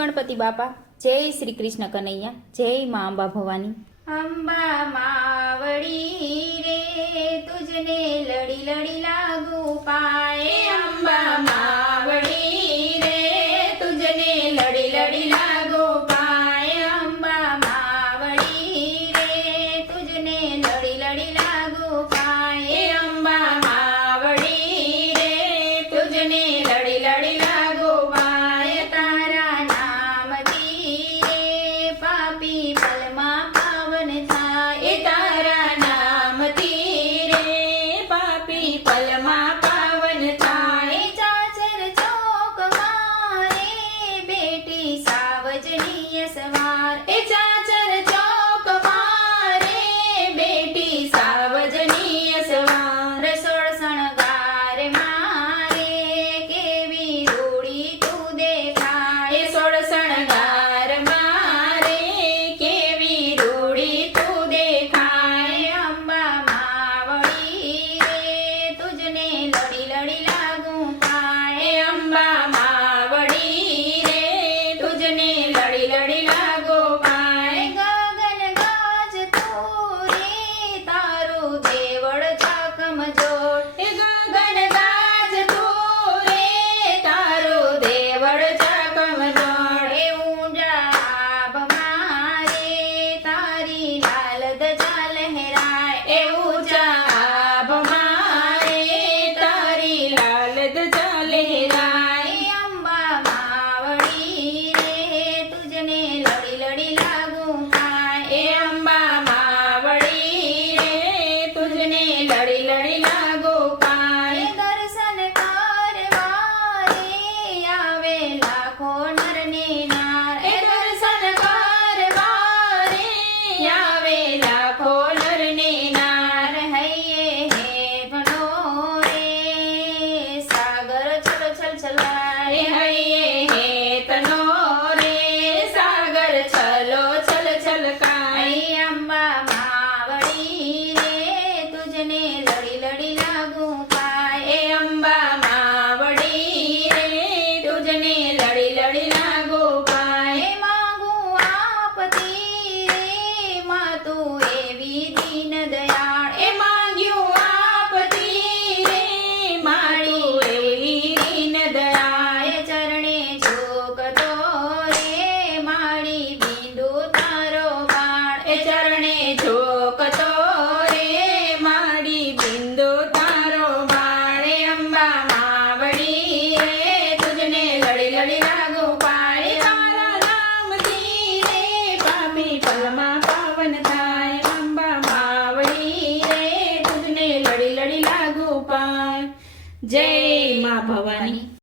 ગણપતિ બાપા, જય શ્રી કૃષ્ણ કનૈયા, જય મા અંબા ભવાની। અંબા માવડી રે તુજને લડી લડી લાગુ પાય। અંબા માવડી રે તુજને લડી લડી લાગુ પાય। અંબા માવડી રે તુજને લડી લડી લાગુ પાય। અંબા માવડી રે તુજને લડી લડી લાગુ પાય। તારા નામથી રે પાપી પલમાં પાવન થાય। તારા નામથી રે પાપી પલમાં પાવન થાય। ચાચર ચોક મારે બેટી સાવજનીય સવાર। ચાચર ચોક મારે બેટી સાવજનીય સવાર। સોળ શણગાર મારે કેવી રૂડી તું દેખાય। સોળ શણગાર મારે કેવી રૂડી તું દેખાય। અંબા માવડી રે તુજને લડી લડી લાગુ પાય। અંબા માવડી રે તુજને લડી લડી લાગુ પાય। ગગન ગાજ તું રે તારું દેવળ ચાકમ જોડ। ગગન ગાજ તું રે તારું દેવળ ચાકમ જોડ। ઊંડા આબ મારે તારી લાલ ધજા લહેરાય। ઊંચા આબ મારે તારી લાલ ધજા લહેરાય। અંબા માવડી રે તુજને લડી લડી લાગુ પાય। અંબા માવડી રે તુજને લડી લડી લાગુ પાય। દર્શન કરવા રે આવે લાખો નર ને નાર। દર્શન કરવા રે આવે લાખો નર ને નાર। હૈયે હેઠનો રે સાગર છલ છલ છલાય। હૈયે હેઠનો રે સાગર છલો છલ છલકાય। અંબા માવડી રે તુજને લડી લડી લાગુ પાય। અંબા માવડી રે તુજને લડી લડી લાગુ પાય। માંગું આપતી રે માં તું એવી દીન દયાળ। માંગ્યું આપતી રે મારી એવી દીન દયાળ। ચરણે ઝૂકતો રે મારી બિંદુ તારો બાળ। ચરણે ઝૂકતો રે મારી બિંદુ તારો બાળ। અંબા માવડી રે તુજને લડી લડી લાગુ પાય। તારા નામથી રે પાપી પલમાં પાવન થાય। અંબા માવડી રે તુજને લડી લડી લાગુ પાય। જય મા ભવાની।